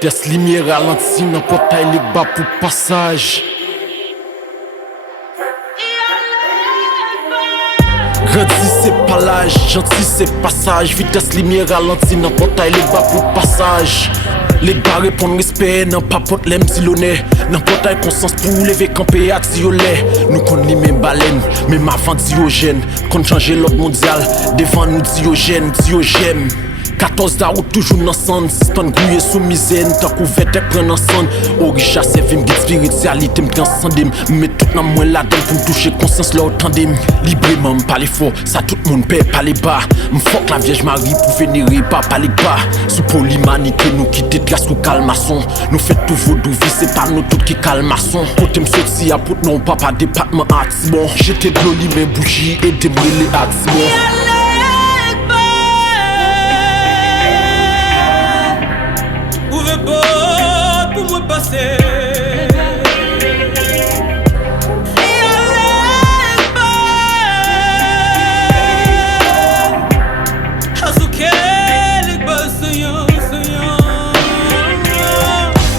Vitesse lumière ralentie, n'importe taille les bas pour passage. Grandi c'est pas l'âge, gentil c'est passage. Vitesse lumière ralentie, n'importe taille les bas pour passage. Les gars répondent respect, non pas pote l'aime silonné. N'importe quelle conscience pour lever camper à tiolet. Nous qu'on les mêmes baleines, même avant Diogène. Qu'on change l'ordre mondial, devant nous Diogène. 14 d'arou toujours dans son système grouillé sous misaine. Tant qu'on fait te prendre ensemble. Au richard c'est vim guide spiritualité me transcender. Mais tout dans moi là dedans pour me toucher conscience là autant d'im. Librement me parler fort, ça tout le monde paie pas les bas. Me fuck la Vierge Marie pour vénérer pas les bas. Sous pour l'humanité nous quitter de la sous calmaçon. Nous fait tout vaudou vie c'est pas nous tout qui calmaçon. Côté me sorti à pour non papa département arts bon. J'étais de l'oli mes bougies et des brûlés arts bon. Pour me passer.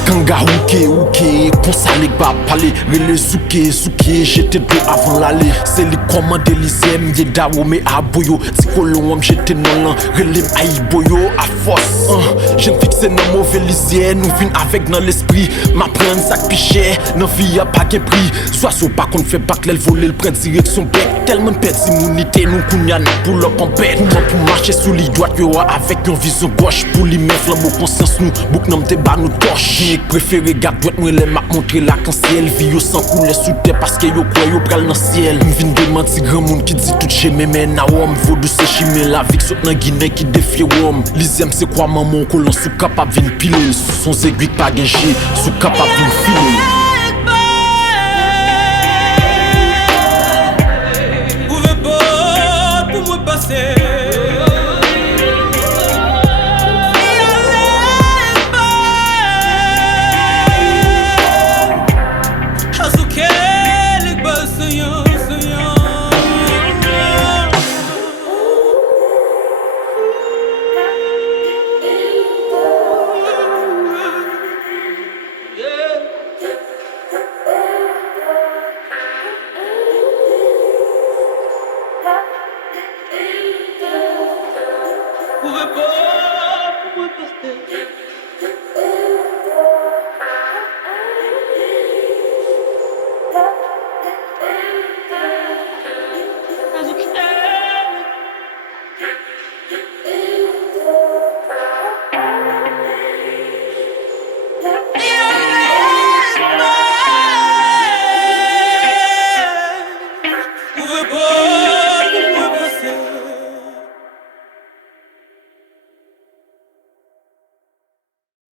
Kanga ouké, konsa les bas parler, relé souké, j'étais deux avant l'aller. C'est les commandes l'Isem, yé dawo me aboyo. Si kolon j'étais non lan, relé aïe boyo à force. J'aime fixé dans mauvais lisière, nous vin avec dans l'esprit. Ma prenne sac piché, nan vie y'a pas qu'un prix. Soit so pas qu'on fait back l'elle voler le prend direction bec. Tellement perd immunité, nous kounya pour leur compète. Comment pour marcher sous les droites, yo avec une vision gauche. Pour les mettre flambeau conscience nous, bouk n'am te bas nous torche. Préféré garde droite moi les m'a montré la canciel vie yo sans couler sous terre parce que yo croit yo pral dans ciel m'vin démenti grand monde qui dit tout chez mais na homme vaudou c'est chimé la vie saute dans Guinée qui défie homme lisem c'est quoi maman colon sous capable vinn piler sous son aiguille pas gagé sous capable vinn filer. Ouvre pas pour me passer. Pour me passer.